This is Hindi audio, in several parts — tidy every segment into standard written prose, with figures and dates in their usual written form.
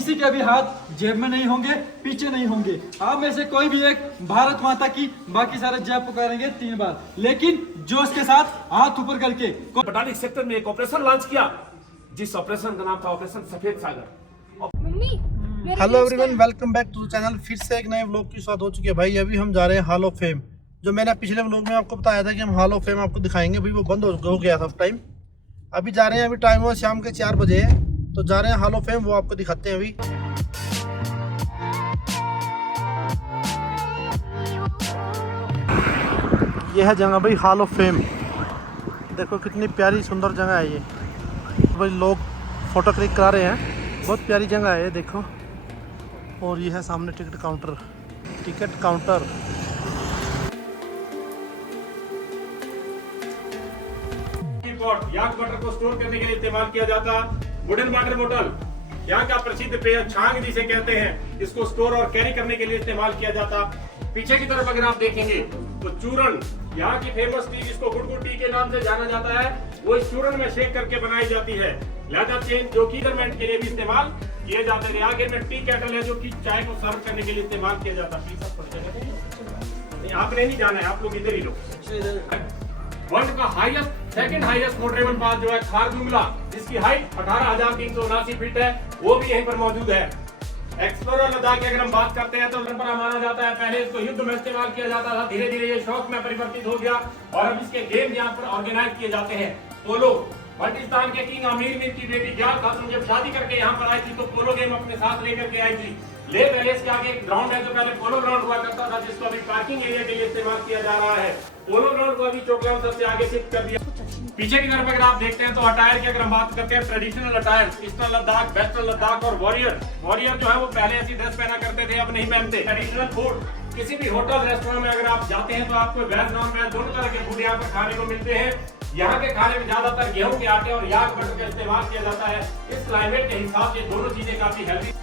किसी के भी हाथ जेब में नहीं होंगे, पीछे नहीं होंगे। आप में से कोई भी एक भारत माता की, बाकी सारे जय पुकारेंगे 3 बार, लेकिन जोश के साथ हाथ ऊपर करके। बटालिक सेक्टर में एक ऑपरेशन लॉन्च किया, जिस ऑपरेशन का नाम था operation Safed Sagar. Hello everyone, welcome back to the channel. फिर से एक नए व्लॉग की शुरुआत हो चुकी है भाई। अभी हम जा रहे हैं हॉल ऑफ फेम। जो मैंने पिछले व्लॉग में आपको बताया था कि हम हॉल ऑफ फेम आपको दिखाएंगे, अभी वो बंद हो गया था टाइम। अभी जा रहे हैं, अभी टाइम हुआ शाम के 4 बजे है, तो जा रहे हैं हॉल ऑफ फेम, वो आपको दिखाते हैं अभी। यह है जगह भाई हॉल ऑफ फेम। देखो कितनी प्यारी सुंदर जगह है ये। भाई लोग फोटो क्लिक करा रहे हैं, बहुत प्यारी जगह है ये देखो। और ये है सामने टिकट काउंटर। याक वाटर को स्टोर करने के लिए इस्तेमाल किया जाता वुडन वाटर बोतल, यहाँ का प्रसिद्ध पेय छांग जिसे कहते हैं, इसको स्टोर और कैरी करने के लिए इस्तेमाल किया जाता। पीछे की तरफ अगर आप देखेंगे तो चूरन, यहाँ की फेमस टी जिसको गुड़गुड़ टी के नाम से जाना जाता है, वो इस चूरन में शेक करके बनाई जाती है। लेदर चेन जो की गवर्नमेंट के लिए भी इस्तेमाल किए जाते हैं। आगे में टी केटल है जो कि चाय को सर्व करने के लिए इस्तेमाल किया जाता है। नहीं, आपने नहीं जाना है, आप लोग इधर ही लोग। वर्ल्ड का highest, second highest motorable pass जो है खारदुंगला, जिसकी हाइट 18,379 फीट है, वो भी यहीं पर मौजूद है। एक्सप्लोरर लद्दाख की अगर हम बात करते हैं तो परंपरा माना जाता है, पहले इसको युद्ध में इस्तेमाल किया जाता था, धीरे धीरे ये शौक में परिवर्तित हो गया और अब इसके गेम यहाँ पर ऑर्गेनाइज किए जाते हैं। पोलो, पाकिस्तान के किंग आमिर मिर की बेटी ग्याल खातून जब शादी करके यहाँ पर आई थी तो पोलो गेम अपने साथ लेकर के आई थी। ले पैलेस के आगे एक ग्राउंड है जो पहले पोलो ग्राउंड हुआ करता था, जिसको अभी पार्किंग एरिया के लिए इस्तेमाल किया जा रहा है। पोलो ग्राउंड को अभी चोकलाम सबसे आगे शिफ्ट कर दिया। पीछे की तरफ अगर आप देखते हैं तो अटायर की अगर हम बात करते हैं, traditional attire, eastern Ladakh, western Ladakh और वॉरियर जो है वो पहले ऐसी ड्रेस पहना करते थे, अब नहीं पहनते। ट्रेडिशनल फूड, किसी भी होटल रेस्टोरेंट में अगर आप जाते हैं तो आपको वेज नॉन वेज दोनों तरह के फूड यहाँ पर खाने को मिलते हैं। यहाँ के खाने में ज्यादातर गेहूं के आटे और याक बटर का इस्तेमाल किया जाता है। इस क्लाइमेट के हिसाब से दोनों चीजें काफी हेल्दी।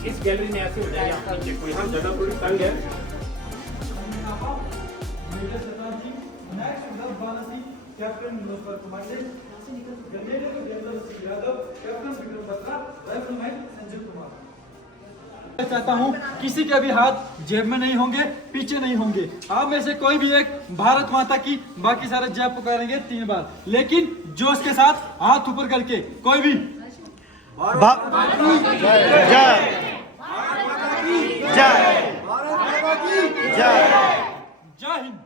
इस गैलरी में ऐसे हो जाएगा, आप नीचे कोई हम जगह थोड़ी तंग है। चाहता हूँ किसी के भी हाथ जेब में नहीं होंगे, पीछे नहीं होंगे। आप में से कोई भी एक भारत माता की, बाकी सारे जय पुकारेंगे 3 बार, लेकिन जोश के साथ हाथ ऊपर करके। कोई भी जय हिंद।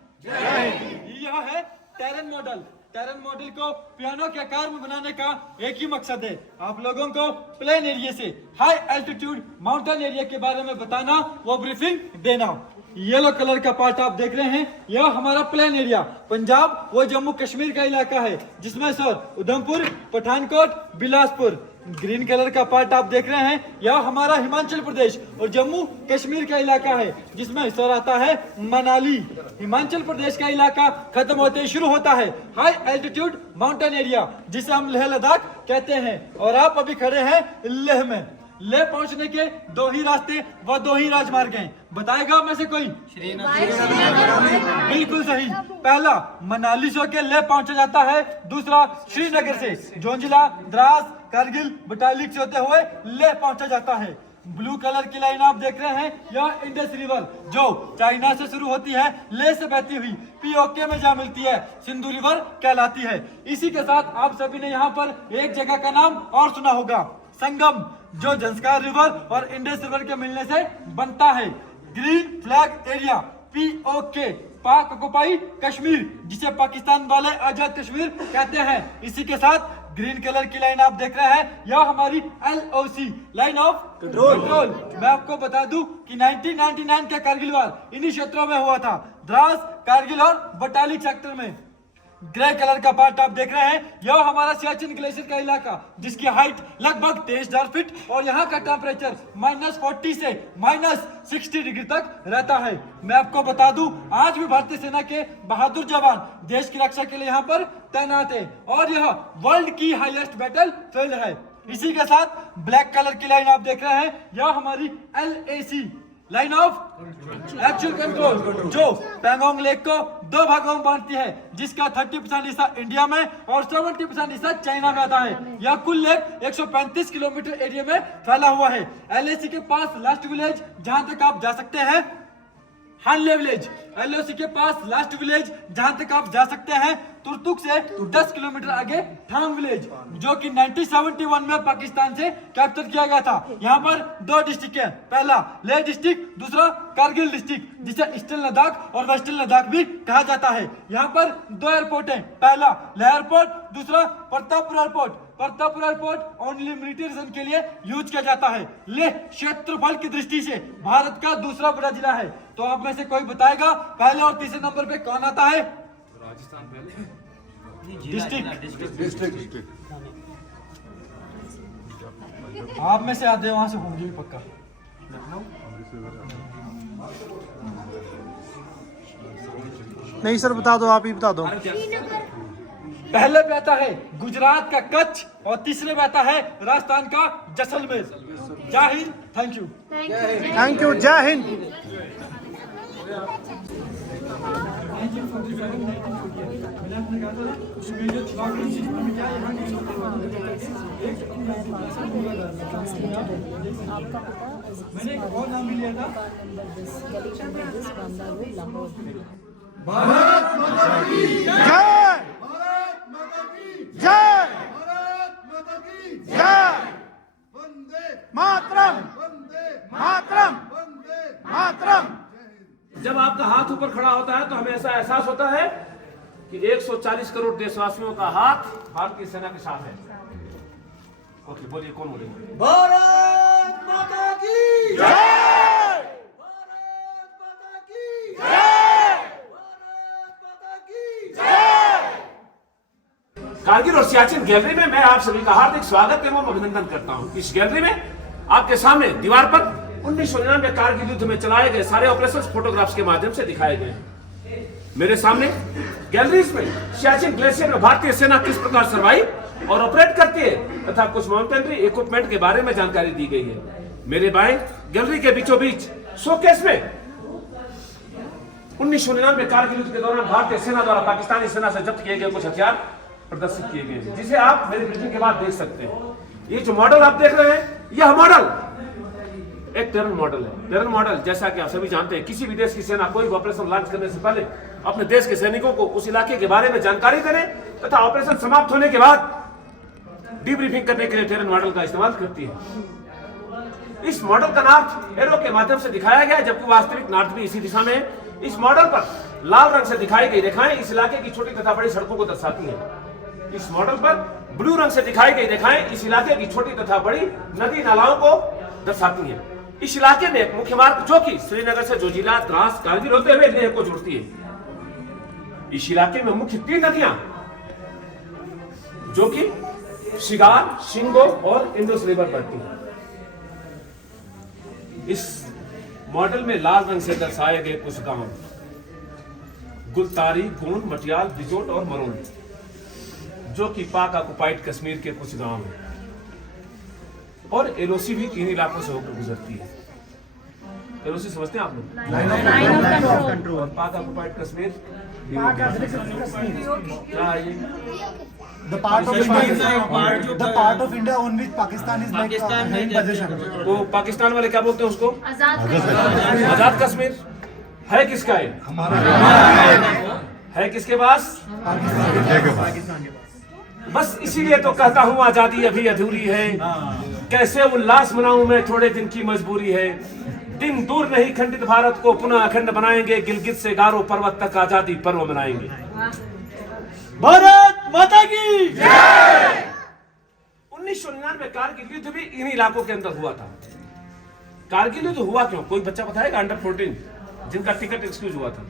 यह है टेरन मॉडल। टेरन मॉडल को पियानो के आकार में बनाने का एक ही मकसद है, आप लोगों को प्लेन एरिया से हाई एल्टीट्यूड माउंटेन एरिया के बारे में बताना, वो ब्रीफिंग देना। येलो कलर का पार्ट आप देख रहे हैं, यह हमारा प्लेन एरिया पंजाब वो जम्मू कश्मीर का इलाका है, जिसमें sir Udhampur, Pathankot, Bilaspur. Green colour का पार्ट आप देख रहे हैं, यह हमारा हिमाचल प्रदेश और जम्मू कश्मीर का इलाका है, जिसमें सर आता है मनाली। हिमाचल प्रदेश का इलाका खत्म होते ही शुरू होता है हाई एल्टीट्यूड माउंटेन एरिया, जिसे हम लेह लद्दाख कहते हैं। और आप अभी खड़े हैं लेह में। लेह पहुंचने के 2 ही रास्ते व 2 ही राजमार्ग हैं, बताएगा में से कोई? बिल्कुल सही। पहला मनाली से होकर लेह पहुंचा जाता है, दूसरा श्रीनगर से जोंजिला, द्रास, कारगिल, बटालिक से होते हुए लेह पहुंचा जाता है। ब्लू कलर की लाइन आप देख रहे हैं, यह इंडस रिवर जो चाइना से शुरू होती है, लेह से बहती हुई पीओके में जा मिलती है, सिंधु रिवर कहलाती है। इसी के साथ आप सभी ने यहाँ पर एक जगह का नाम और सुना होगा, संगम, जो जंस्कार रिवर और इंडस रिवर के मिलने से बनता है। ग्रीन फ्लैग एरिया, पीओके, पाक ऑक्युपाई कश्मीर, जिसे पाकिस्तान वाले आजाद कश्मीर कहते हैं। इसी के साथ ग्रीन कलर की लाइन आप देख रहे हैं, यह हमारी LOC, लाइन ऑफ कंट्रोल। मैं आपको बता दूं कि 1999 का कारगिल वार इन्हीं क्षेत्रों में हुआ था, द्रास, कारगिल और बटालिक सेक्टर में। ग्रे कलर का पार्ट आप देख रहे हैं, यह हमारा सियाचिन ग्लेशियर का इलाका, जिसकी हाइट लगभग 23,000 फीट और यहाँ का टेम्परेचर -40 से -60 डिग्री तक रहता है। मैं आपको बता दूं, आज भी भारतीय सेना के बहादुर जवान देश की रक्षा के लिए यहाँ पर तैनात है और यह वर्ल्ड की हाईएस्ट बैटल फील्ड है। इसी के साथ ब्लैक कलर की लाइन आप देख रहे हैं, यह हमारी LAC, line of actual control, जो पैंगोंग लेक को दो भागों में बांटती है, जिसका 30% हिस्सा इंडिया में और 70% हिस्सा चाइना में आता है। यह कुल लेक 135 किलोमीटर एरिया में फैला हुआ है। LAC के पास लास्ट विलेज जहां तक आप जा सकते हैं, हानले विलेज। LOC के पास लास्ट विलेज जहां तक आप जा सकते हैं, तुर्तुक से 10 किलोमीटर आगे थांग विलेज, जो कि 1971 में पाकिस्तान से कैप्चर किया गया था। यहाँ पर दो डिस्ट्रिक्ट है, पहला लेह डिस्ट्रिक्ट, दूसरा कारगिल डिस्ट्रिक्ट, जिसे ईस्टर्न लद्दाख और वेस्टर्न लद्दाख भी कहा जाता है। यहाँ पर दो एयरपोर्ट है, पहला लेह एयरपोर्ट, दूसरा Pratappur airport. Pratappur airport only military region के लिए यूज किया जाता है। लेह क्षेत्रफल की दृष्टि से भारत का दूसरा बड़ा जिला है। तो आप में से कोई बताएगा पहले और तीसरे नंबर पे कौन आता है? राजस्थान पहले, डिस्ट्रिक्ट। आप में से आधे वहां से होंगे भी पक्का। नहीं सर, बता दो, आप ही बता दो। पहले पे आता है गुजरात का कच्छ और तीसरे पे आता है राजस्थान का जैसलमेर। जय Hind, thank you. Thank you, जय हिंद। मैंने एक और नाम भी लिया था, भारत माता की जय, भारत माता की जय, भारत माता की जय, वंदे मातरम, वंदे मातरम, वंदे मातरम। जब आपका हाथ ऊपर खड़ा होता है तो हमें ऐसा एहसास होता है कि 140 करोड़ देशवासियों का हाथ भारतीय सेना के साथ है। ओके, बोलिए, कौन बोलेंगे? भारत माता की जय, भारत माता की जय, भारत माता की जय। कारगिल और सियाचिन गैलरी में मैं आप सभी का हार्दिक स्वागत एवं अभिनंदन करता हूं। इस गैलरी में आपके सामने दीवार पर 1999 कारगिल युद्ध में चलाए गए सारे ऑपरेशन फोटोग्राफ्स के माध्यम से दिखाए गए हैं। मेरे सामने गैलरीज में सियाचिन ग्लेशियर में भारतीय सेना किस प्रकार सर्वाइव और ऑपरेट करती है तथा कुछ माउंटेनरी इक्विपमेंट के बारे में जानकारी दी गई है। मेरे बाएं गैलरी के बीचों बीच शोकेस में 1999 कारगिल युद्ध के दौरान भारतीय सेना द्वारा पाकिस्तानी सेना से जब्त किए गए कुछ हथियार प्रदर्शित किए गए हैं, जिसे आप मेरे ब्रीफिंग के बाद देख सकते हैं। ये जो मॉडल आप देख रहे हैं, यह मॉडल एक टेरन मॉडल है। टेरन मॉडल, जैसा कि आप सभी जानते हैं, किसी भी देश की सेना कोई भी ऑपरेशन लॉन्च करने से पहले अपने देश के सैनिकों को उस इलाके के बारे में जानकारी देने तथा ऑपरेशन समाप्त होने के बाद डीब्रीफिंग करने के लिए टेरन मॉडल का इस्तेमाल करती है। इस मॉडल का नॉर्थ एरो के माध्यम से दिखाया गया है, जबकि वास्तविक नॉर्थ भी इसी दिशा में है। इस मॉडल पर लाल रंग से दिखाई गई रेखाएं इस इलाके की छोटी तथा बड़ी सड़कों को दर्शाती हैं। इस मॉडल पर ब्लू रंग से दिखाई गई रेखाएं इस इलाके की छोटी तथा बड़ी नदी नालाओं को दर्शाती हैं। इस इलाके में एक मुख्य मार्ग जो कि श्रीनगर से जोजिला, द्रास, कारगिल होते हुए लेह को जोड़ती है। इस इलाके में मुख्य 3 नदियां जो कि शिगार, शिंगो और इंडस रिवर बहती हैं। इस मॉडल में लाल रंग से दर्शाए गए कुछ गांव गुलतारी, गोंड, मटियाल, बिजोट और मरोन, जो कि पाक ऑक्युपाइड कश्मीर के कुछ गांव हैं। और एलओसी भी इन इलाकों से होकर गुजरती है। एलओसी समझते हैं आप लोग? Line of control. और पाक ऑक्युपाइड कश्मीर क्या है ये? The part of India on which Pakistan is like having possession. वो पाकिस्तान वाले क्या बोलते हैं उसको? आजाद कश्मीर है किसका है? है किसके पास? बस इसीलिए तो कहता हूँ आजादी अभी अधूरी है। कैसे उल्लास मनाऊं मैं, थोड़े दिन की मजबूरी है। दिन दूर नहीं, खंडित भारत को पुनः अखंड बनाएंगे। गिलगित से गारो पर्वत तक आजादी पर्व मनाएंगे। भारत माता की जय। 1999 कारगिल युद्ध भी इन इलाकों के अंदर हुआ था। कारगिल युद्ध हुआ क्यों? कोई बच्चा बताएगा? अंडर 14 जिनका टिकट एक्सक्यूज हुआ था।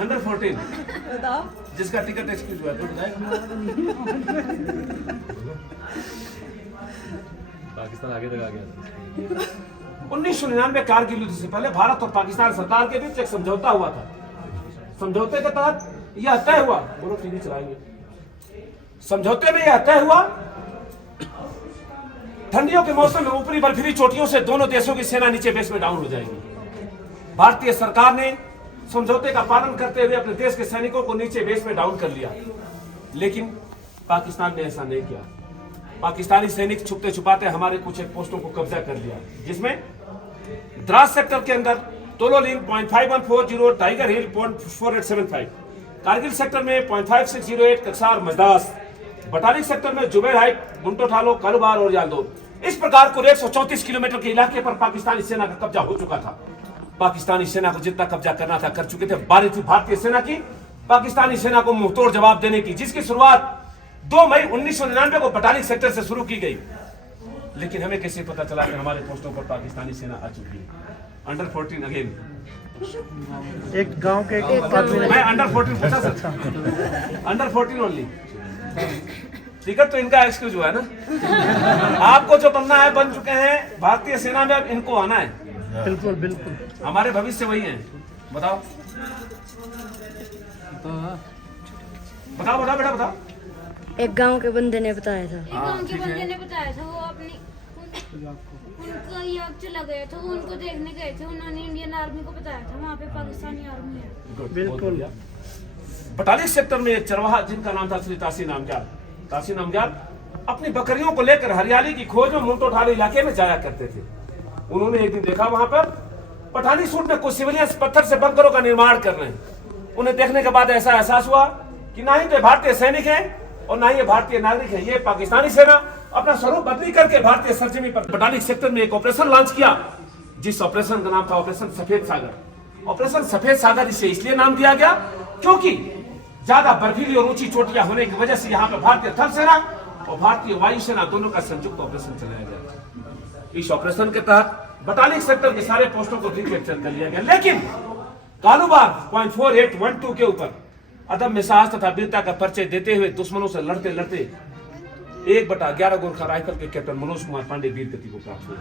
अंडर 14 जिसका टिकट एक्सक्यूज हुआ तो पाकिस्तान आगे तक आ गया। 1999 कारगिल युद्ध से पहले भारत और पाकिस्तान सरकार के बीच एक समझौता हुआ था। समझौते के तहत यह तय हुआ, बोलो टीवी चलाएंगे। समझौते में यह तय हुआ ठंडियों के मौसम में ऊपरी बर्फीली चोटियों से दोनों देशों की सेना नीचे बेस में डाउन हो जाएगी। भारतीय सरकार ने समझौते का पालन करते हुए अपने देश के सैनिकों को नीचे बेस में डाउन कर लिया, लेकिन पाकिस्तान ने ऐसा नहीं किया। पाकिस्तानी सैनिक छुपते छुपाते हमारे कुछ एक पोस्टों को कब्जा कर लिया, जिसमें द्रास सेक्टर के अंदर तोलोलिंग 0.5140, टाइगर हिल 0.4875, कारगिल सेक्टर में 0.5608, कक्सार मजदास, बटालिक सेक्टर में जुबैर हाइट, बुंटो ठालो, कालूबार और यालदो। इस प्रकार कुल 134 किलोमीटर के इलाके पर पाकिस्तानी सेना का कब्जा हो चुका था। पाकिस्तानी सेना को जितना कब्जा करना था कर चुके थे। बारी थी भारतीय सेना की पाकिस्तानी सेना को मुंहतोड़ जवाब देने की, जिसकी शुरुआत 2 मई 1999 को बटालिक सेक्टर से शुरू की गई। लेकिन हमें कैसे पता चला कि हमारे पोस्टों पर पाकिस्तानी सेना आ चुकी है? अंडर 14 अगेन, एक गांव के एक आदमी ने मैं अंडर 14 पूछा सकता, अंडर 14 ओनली। टिकट तो इनका एक्सक्यूज हुआ है ना। आपको जो बनना है बन चुके हैं, भारतीय सेना में अब इनको आना है। बिल्कुल बिल्कुल, हमारे भविष्य वही है। बताओ बताओ बताओ बेटा बताओ। एक गांव के बंदे ने बताया था। एक गांव के बंदे ने बताया था, वो अपने उनका याद चला गया था, वो उनको देखने गए थे, उन्होंने इंडियन आर्मी को बताया था वहाँ पे पाकिस्तानी आर्मी है। बिल्कुल। बटालिक सेक्टर में एक चरवाहा जिनका नाम था श्री तासी नामजाद अपनी बकरियों को लेकर हरियाली की खोज में मुंटो ठालो इलाके में जाया करते थे। उन्होंने एक दिन देखा वहां पर पठानी सूट में कुछ सिविलियंस पत्थर से बंकरों का निर्माण कर रहे हैं। उन्हें देखने के बाद ऐसा एहसास हुआ कि ना ही तो भारतीय सैनिक हैं और ना ही ये भारतीय नागरिक हैं, ये पाकिस्तानी सेना अपना स्वरूप बदली करके भारतीय सरजमी पर बटालिक सेक्टर में एक ऑपरेशन लॉन्च किया, जिस ऑपरेशन का नाम था ऑपरेशन सफेद सागर। ऑपरेशन सफेद सागर इसे इसलिए नाम दिया गया क्योंकि ज्यादा बर्फीली और ऊंची चोटियां होने की वजह से यहाँ पर भारतीय थल सेना और भारतीय वायुसेना दोनों का संयुक्त ऑपरेशन चलाया गया। इस ऑपरेशन के तहत बटालिक सेक्टर के सारे पोस्टों को रिकैप्चर कर लिया गया, लेकिन कालूबार 0.4812 के ऊपर अदम्य साहस तथा वीरता का परिचय देते हुए दुश्मनों से लड़ते लड़ते 1/11 गोरखा राइफल के कैप्टन मनोज कुमार पांडे वीर गति को प्राप्त हुए।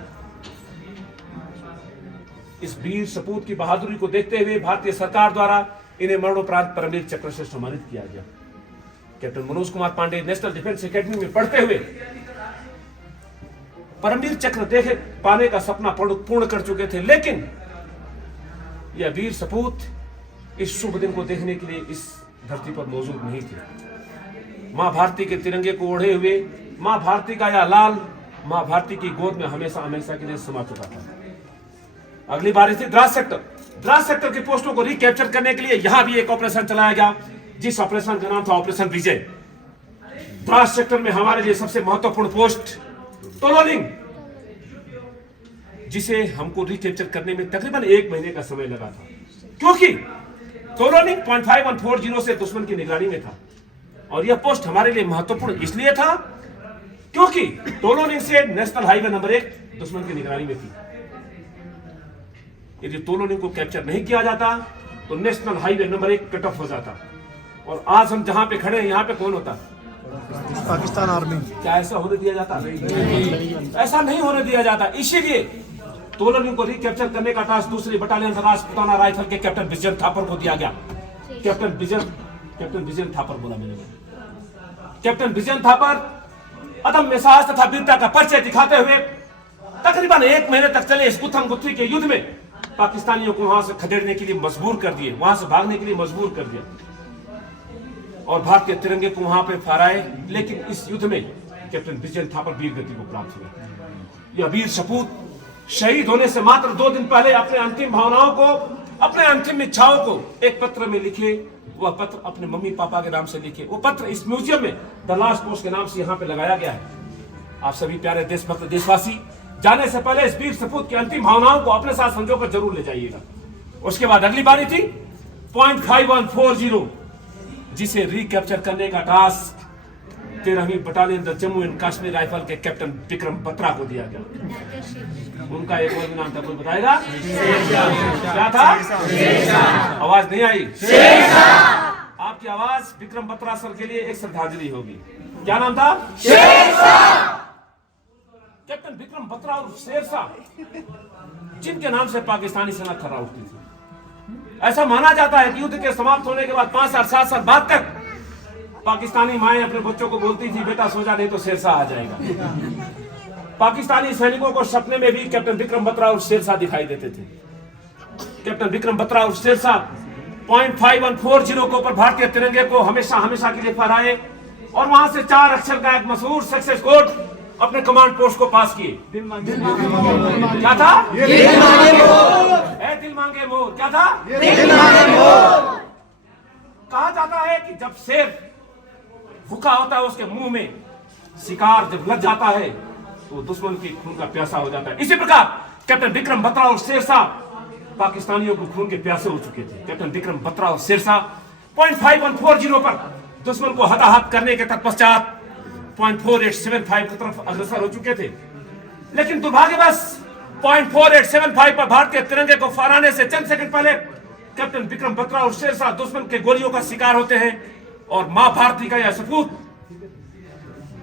इस वीर सपूत की बहादुरी को देखते हुए भारतीय सरकार द्वारा इन्हें मरणोपरांत परमवीर चक्र से सम्मानित किया गया। Captain Manoj Kumar Pandey National Defence Academy में पढ़ते हुए परमवीर चक्र देख पाने का सपना पूर्ण कर चुके थे, लेकिन यह वीर सपूत इस शुभ दिन को देखने के लिए इस धरती पर मौजूद नहीं थे। मां भारती के तिरंगे को ओढ़े हुए मां भारती का यह लाल मां भारती की गोद में हमेशा हमेशा के लिए समा चुका था। अगली बारी थी द्रास सेक्टर के पोस्टों को रिकैप्चर करने के लिए यहां भी एक ऑपरेशन चलाया गया, जिस ऑपरेशन का नाम था ऑपरेशन विजय। द्रास सेक्टर में हमारे लिए सबसे महत्वपूर्ण पोस्ट तोलोलिंग, जिसे हमको रिकैप्चर करने में तकरीबन 1 महीने का समय लगा था, क्योंकि तोलोलिंग 0.5140 से दुश्मन की निगरानी में था। और यह पोस्ट हमारे लिए महत्वपूर्ण इसलिए था क्योंकि तोलोलिंग से नेशनल हाईवे नंबर 1 दुश्मन की निगरानी में थी। यदि तोलोलिंग को कैप्चर नहीं किया जाता तो national highway number 1 cut off हो जाता, और आज हम जहां पे खड़े हैं यहाँ पे कौन होता? पाकिस्तान आर्मी। क्या ऐसा होने दिया जाता? ऐसा नहीं होने दिया जाता। इसीलिए तोलोलिंग को रिकैप्चर करने का टास्क दूसरी बटालियन राजपुताना राइफल के कैप्टन विजय थापर को दिया गया। कैप्टन विजय थापर बोला मैंने। कैप्टन विजय थापर अदम्य साहस तथा वीरता का परिचय दिखाते हुए तकरीबन 1 महीने तक चले इस गुत्थम गुत्थी के युद्ध में पाकिस्तानियों को वहां से खदेड़ने के लिए मजबूर कर दिए, वहां से भागने के लिए मजबूर कर दिया और भारतीय तिरंगे को वहां पे फहराए। लेकिन इस युद्ध में कैप्टन विजय थापर वीर गति को प्राप्त हुआ। यह वीर सपूत शहीद होने से मात्र 2 दिन पहले अपने अंतिम भावनाओं को, अपने अंतिम इच्छाओं को एक पत्र में लिखे। वह पत्र अपने मम्मी पापा के नाम से लिखे। वो पत्र इस म्यूजियम में द लास्ट पोस्ट के नाम से यहाँ पे लगाया गया है। आप सभी प्यारे देशभक्त देशवासी जाने से पहले इस वीर सपूत की अंतिम भावनाओं को अपने साथ संजो कर जरूर ले जाइएगा। उसके बाद अगली बारी थी 0.5140, जिसे रिकैप्चर करने का टास्क 13वीं battalion the Jammu and Kashmir rifle के कैप्टन विक्रम बत्रा को दिया गया। उनका एक और भी नाम था, कोई बताएगा? क्या था? आवाज नहीं आई। आपकी आवाज विक्रम बत्रा सर के लिए एक श्रद्धांजलि होगी। क्या नाम था? कैप्टन विक्रम बत्रा और शेरशाह, जिनके नाम से पाकिस्तानी सेना थर्रा उठती थी। ऐसा माना जाता है कि युद्ध के समाप्त होने के बाद 5 साल 7 साल बाद तक पाकिस्तानी माएं अपने बच्चों को बोलती थी, बेटा सो जा नहीं तो शेरशाह आ जाएगा। पाकिस्तानी सैनिकों को सपने में भी कैप्टन विक्रम बत्रा और शेरशाह दिखाई देते थे। कैप्टन विक्रम बत्रा और शेरशाह .5140 के ऊपर भारतीय तिरंगे को हमेशा हमेशा के लिए फहराए और वहां से 4 अक्षर का एक मशहूर सक्सेस कोड अपने कमांड पोस्ट को पास किए। क्या था? दिल मांगे मोर। क्या था? कहा जाता है कि जब शेर भूखा होता है उसके मुंह में शिकार जब लग जाता है तो दुश्मन की खून का प्यासा हो जाता है। इसी प्रकार कैप्टन विक्रम बत्रा और शेरशाह पाकिस्तानियों को खून के प्यासे हो चुके थे। कैप्टन विक्रम बत्रा और शेरशाह .5140 पर दुश्मन को हताहत करने के तत्पश्चात .4875 की तरफ अग्रसर हो चुके थे। लेकिन दुर्भाग्यवश .4875 पर भारतीय तिरंगे को फहराने से चंद सेकंड पहले कैप्टन विक्रम बत्रा और शेरशाह दुश्मन के गोलियों का शिकार होते हैं और मां भारती का यह सपूत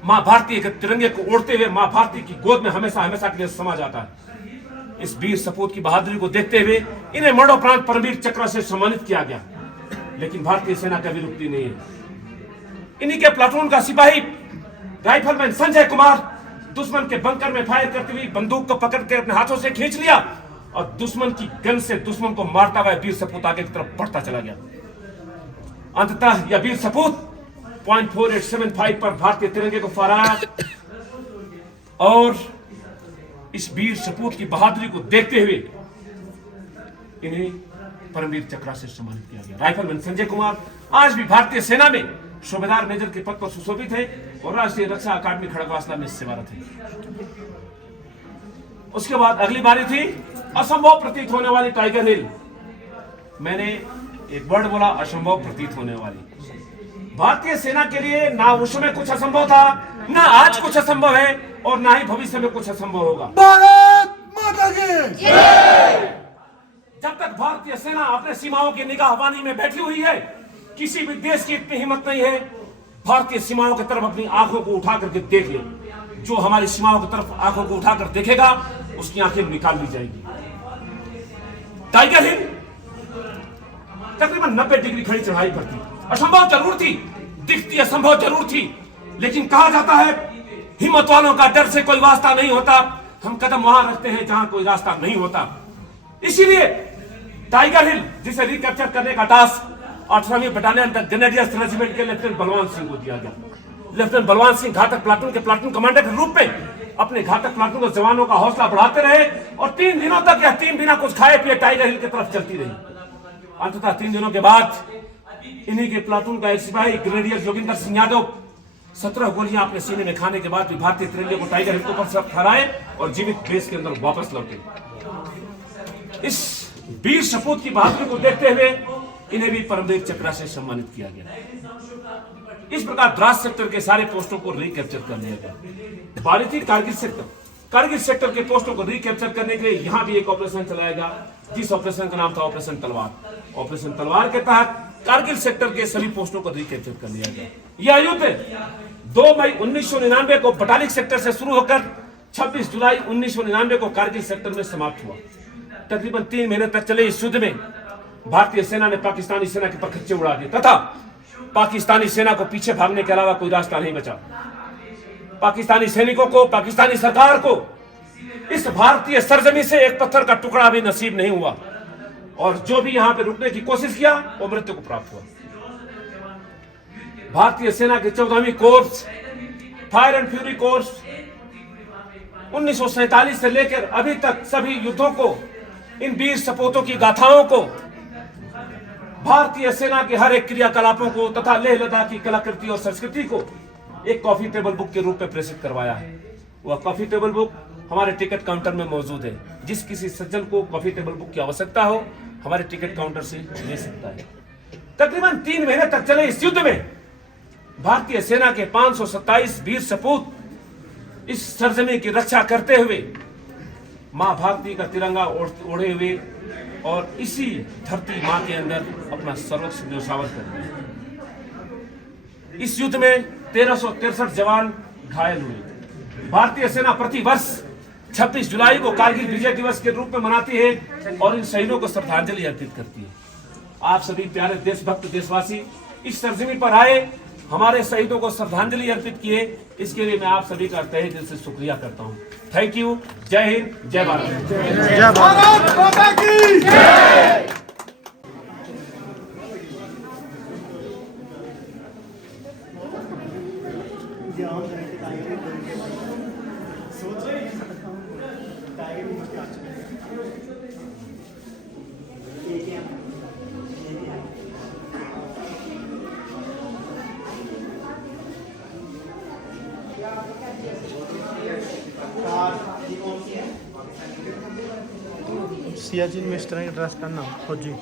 मां भारती के तिरंगे को ओढ़ते हुए मां भारती की गोद में हमेशा हमेशा के लिए समा जाता है। इस वीर सपूत की बहादुरी को देखते हुए इन्हें मरणोपरांत परमवीर चक्र से सम्मानित किया गया। लेकिन भारतीय सेना कभी रुकती नहीं है। इन्हीं के प्लाटून का सिपाही राइफलमैन संजय कुमार दुश्मन के बंकर में फायर करती हुई बंदूक को पकड़ के अपने हाथों से खींच लिया और दुश्मन की गन से दुश्मन को मारता हुआ वीर सपूत आगे की तरफ बढ़ता चला गया। अंततः यह वीर सपूत .4875 पर भारतीय तिरंगे को फहराया और इस वीर सपूत की बहादुरी को देखते हुए इन्हें परमवीर चक्र से सम्मानित किया गया। राइफलमैन संजय कुमार आज भी भारतीय सेना में सूबेदार मेजर के पद पर सुशोभित है और राष्ट्रीय रक्षा अकादमी खड़गवासला में सेवारत है। उसके बाद अगली बारी थी असंभव प्रतीत होने वाली टाइगर हिल। मैंने एक वर्ड बोला, असंभव प्रतीत होने वाली। भारतीय सेना के लिए ना उस समय कुछ असंभव था, ना आज कुछ असंभव है और ना ही भविष्य में कुछ असंभव होगा। भारत माता की जब तक भारतीय सेना अपने सीमाओं की निगाहबानी में बैठी हुई है, किसी भी देश की इतनी हिम्मत नहीं है भारतीय सीमाओं की तरफ अपनी आंखों को उठा करके देख ले। जो हमारी सीमाओं की तरफ आंखों को उठाकर देखेगा उसकी आंखें निकाल ली जाएगी। टाइगर हिल तकरीबन 90 डिग्री खड़ी चढ़ाई पर थी। असंभव जरूर थी, दिखती असंभव जरूर थी, लेकिन कहा जाता है हिम्मत वालों का डर से कोई वास्ता नहीं होता। हम कदम वहां रखते हैं जहां कोई रास्ता नहीं होता। इसीलिए टाइगर हिल जिसे रिकैप्चर करने का टास्क 18वीं बटालियन ग्रेनेडियर्स रेजिमेंट के लेफ्टिनेंट बलवान सिंह को दिया गया। लेफ्टिनेंट बलवान सिंह घातक प्लाटून के प्लाटून कमांडर के रूप में अपने घातक प्लाटून के जवानों का हौसला बढ़ाते रहे और 3 दिनों तक यह टीम बिना कुछ खाए पिए टाइगर हिल की तरफ चलती रही। अंततः 3 दिनों के बाद इन्हीं के प्लाटून का एक सिपाही ग्रेनेडियर जोगिंदर सिंह यादव 17 गोलियां अपने सीने में खाने के बाद भी भारतीय तिरंगे को टाइगर हिल के ऊपर से फहराए और जीवित बेस के अंदर वापस लौटे। इस वीर सपूत की बहादुरी को देखते हुए इन्हें भी परमवीर चक्र से सम्मानित किया गया। इस प्रकार द्रास सेक्टर के सारे पोस्टों को रिकैप्चर कर लिया गया। बारी थी कारगिल सेक्टर। कारगिल सेक्टर के पोस्टों को रिकैप्चर करने के लिए यहां भी एक ऑपरेशन चलाया गया, जिस ऑपरेशन का नाम था ऑपरेशन तलवार। ऑपरेशन तलवार के तहत कारगिल सेक्टर के सभी पोस्टों को रिकैप्चर कर लिया गया। यह युद्ध 2 मई 1999 को बटालिक सेक्टर से शुरू होकर 26 जुलाई 1999 को कारगिल सेक्टर में समाप्त हुआ। तकरीबन 3 महीने तक चले इस युद्ध में भारतीय सेना ने पाकिस्तानी सेना के परखच्चे उड़ा दिए तथा पाकिस्तानी सेना को पीछे भागने के अलावा कोई रास्ता नहीं बचा। पाकिस्तानी सैनिकों को, पाकिस्तानी सरकार को इस भारतीय सरजमी से एक पत्थर का टुकड़ा भी नसीब नहीं हुआ और जो भी यहां पे रुकने की कोशिश किया वो मृत्यु को प्राप्त हुआ। भारतीय सेना की 14वीं corps fire and fury corps 1947 से लेकर अभी तक सभी युद्धों को, इन वीर सपूतों की गाथाओं को, भारतीय सेना के हर एक क्रियाकलापों को तथा लेह लद्दाख की कलाकृति और संस्कृति को एक कॉफी टेबल बुक के रूप में प्रेषित करवाया है। वह कॉफी टेबल बुक हमारे टिकट काउंटर में मौजूद है। जिस किसी सज्जन को कॉफी टेबल बुक की आवश्यकता हो हमारे टिकट काउंटर से ले सकता है। तकरीबन 3 महीने तक चले इस युद्ध में भारतीय सेना के 527 वीर सपूत इस सरजमी की रक्षा करते हुए मां भारती का तिरंगा ओढ़े हुए और इसी धरती मां के अंदर अपना सर्वस्व न्यौछावर कर दिया। इस युद्ध में 1363 जवान घायल हुए। भारतीय सेना प्रति वर्ष 26 जुलाई को कारगिल विजय दिवस के रूप में मनाती है और इन शहीदों को श्रद्धांजलि अर्पित करती है। आप सभी प्यारे देशभक्त देशवासी इस सरजमी पर आए, हमारे शहीदों को श्रद्धांजलि अर्पित किए। इसके लिए मैं आप सभी का तहे दिल से शुक्रिया करता हूँ। Thank you. जय हिंद, जय भारत। जय भारत माता की। सियाचिन में इस तरह की ड्रेस पहनना फौजी।